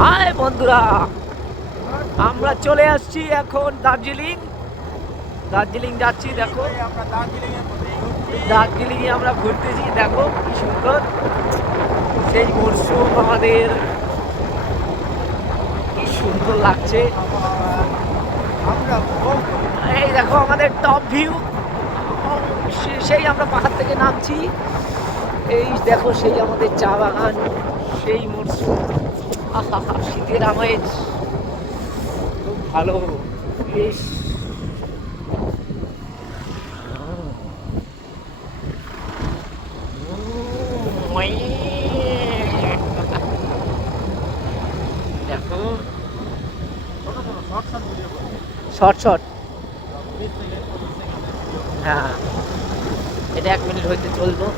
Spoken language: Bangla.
হাই বন্ধুরা, আমরা চলে আসছি এখন দার্জিলিং। দার্জিলিং যাচ্ছি, দেখো দার্জিলিং এ আমরা ঘুরতেছি। দেখো কি সুন্দর সেই মরশুম, আমাদের কি সুন্দর লাগছে। এই দেখো আমাদের টপ ভিউ, সেই আমরা পাহাড় থেকে নামছি। এই দেখো সেই আমাদের চা বাগান, সেই মরশুম, আহা শীতের আমেজ, খুব ভালো। বেশ দেখো শর্ট শর্ট, হ্যাঁ এটা 1 মিনিট হইতে চলবো।